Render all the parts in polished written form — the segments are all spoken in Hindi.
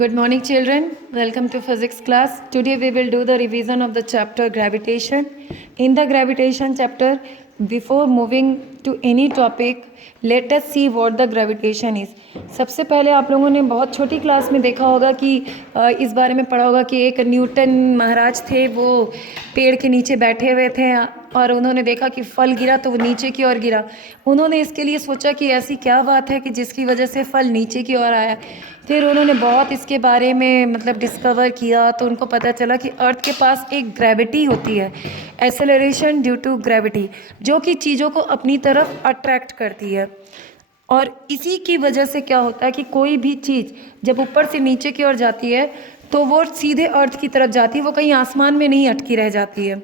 Good morning, children. Welcome to physics class. Today we will do the revision of the chapter gravitation. In the gravitation chapter, before moving to any topic, let us see what the gravitation is. सबसे पहले आप लोगों ने बहुत छोटी क्लास में देखा होगा कि इस बारे में पढ़ा होगा कि एक न्यूटन महाराज थे, वो पेड़ के नीचे बैठे हुए थे और उन्होंने देखा कि फल गिरा तो वो नीचे की ओर गिरा। उन्होंने इसके लिए सोचा कि ऐसी क्या बात है कि जिसकी वजह से फल नीचे की ओर आया। फिर उन्होंने बहुत इसके बारे में डिस्कवर किया तो उनको पता चला कि अर्थ के पास एक ग्रेविटी होती है, एक्सेलरेशन ड्यू टू ग्रेविटी, जो कि चीज़ों को अपनी तरफ अट्रैक्ट करती है। और इसी की वजह से क्या होता है कि कोई भी चीज़ जब ऊपर से नीचे की ओर जाती है तो वो सीधे अर्थ की तरफ जाती है, वो कहीं आसमान में नहीं अटकी रह जाती है।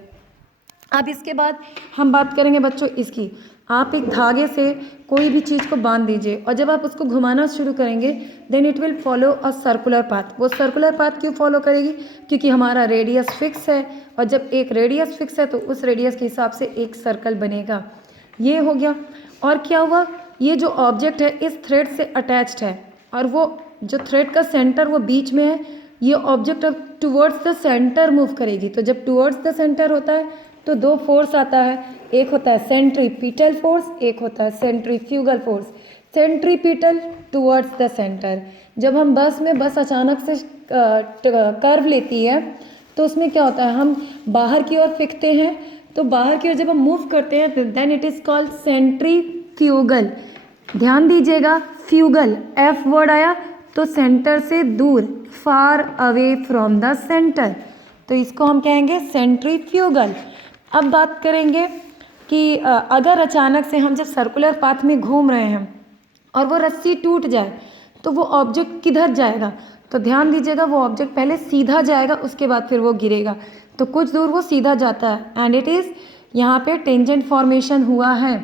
अब इसके बाद हम बात करेंगे बच्चों इसकी। आप एक धागे से कोई भी चीज़ को बांध दीजिए और जब आप उसको घुमाना शुरू करेंगे then it will follow a circular path. वो सर्कुलर पाथ क्यों फॉलो करेगी? क्योंकि हमारा रेडियस फिक्स है और जब एक रेडियस फिक्स है तो उस रेडियस के हिसाब से एक सर्कल बनेगा। ये हो गया। और क्या हुआ, ये जो ऑब्जेक्ट है इस थ्रेड से अटैच्ड है और वो जो थ्रेड का सेंटर वो बीच में है, ये ऑब्जेक्ट अब टुवर्ड्स द सेंटर मूव करेगी। तो जब टुवर्ड्स द सेंटर होता है तो दो फोर्स आता है, एक होता है सेंट्रीपिटल फोर्स, एक होता है centrifugal force. Centripetal towards the centre. जब हम बस अचानक से कर्व लेती है तो उसमें क्या होता है, हम बाहर की ओर फेंकते हैं, तो बाहर की ओर जब हम मूव करते हैं then it is called centrifugal. ध्यान दीजिएगा, फ्यूगल एफ वर्ड आया तो सेंटर से दूर, far away from the centre, तो इसको हम कहेंगे सेंट्रीफ्यूगल। अब बात करेंगे कि अगर अचानक से हम जब सर्कुलर पाथ में घूम रहे हैं और वो रस्सी टूट जाए तो वो ऑब्जेक्ट किधर जाएगा? तो ध्यान दीजिएगा, वो ऑब्जेक्ट पहले सीधा जाएगा, उसके बाद फिर वो गिरेगा। तो कुछ दूर वो सीधा जाता है एंड इट इज़ यहाँ पे टेंजेंट फॉर्मेशन हुआ है।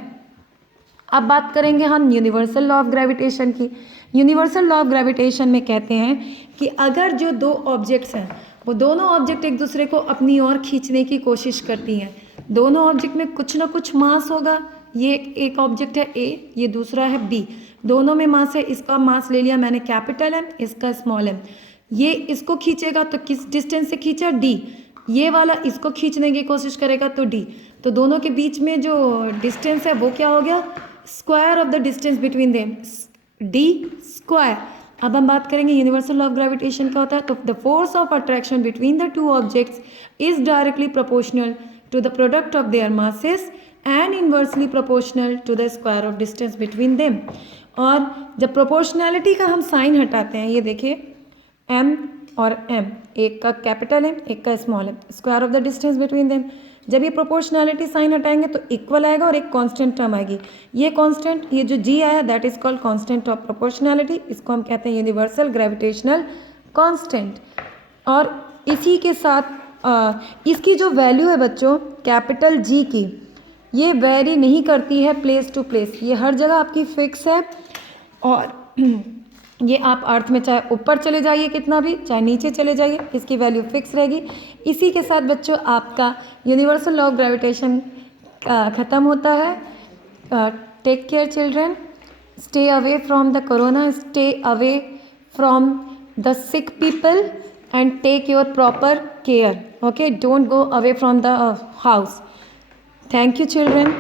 अब बात करेंगे हम यूनिवर्सल लॉ ऑफ ग्रेविटेशन की। यूनिवर्सल लॉ ऑफ ग्रेविटेशन में कहते हैं कि अगर जो दो ऑब्जेक्ट्स हैं वो दोनों ऑब्जेक्ट एक दूसरे को अपनी ओर खींचने की कोशिश करती हैं, दोनों ऑब्जेक्ट में कुछ ना कुछ मास होगा। ये एक ऑब्जेक्ट है ए, ये दूसरा है बी, दोनों में मास है। इसका मास ले लिया मैंने कैपिटल एम, इसका स्मॉल एम। ये इसको खींचेगा तो किस डिस्टेंस से खींचा? डी। ये वाला इसको खींचने की कोशिश करेगा तो डी। तो दोनों के बीच में जो डिस्टेंस है वो क्या हो गया? Square of the distance between them, D square. अब हम बात करेंगे यूनिवर्सल लॉ ऑफ ग्रेविटेशन का होता है तो the force of attraction between the two objects is directly proportional to the product of their masses and inversely proportional to the square of distance between them. और जब प्रोपोर्शनैलिटी का हम साइन हटाते हैं, ये देखिए एम और एम, एक का कैपिटल एम एक का small M, square of the distance between them. जब ये प्रोपोर्शनैलिटी साइन हटाएंगे तो इक्वल आएगा और एक कांस्टेंट टर्म आएगी। ये कांस्टेंट, ये जो जी आया that is called constant of proportionality. इसको हम कहते हैं यूनिवर्सल ग्रेविटेशनल कांस्टेंट। और इसी के साथ इसकी जो वैल्यू है बच्चों कैपिटल जी की, ये वेरी नहीं करती है प्लेस टू प्लेस, ये हर जगह आपकी फिक्स है। और ये आप अर्थ में चाहे ऊपर चले जाइए कितना भी, चाहे नीचे चले जाइए, इसकी वैल्यू फिक्स रहेगी। इसी के साथ बच्चों आपका यूनिवर्सल लॉ ऑफ ग्रेविटेशन ख़त्म होता है। Take care children, stay away from the corona, stay away from the sick people and take your proper care. Okay, don't go away from the house. Thank you children.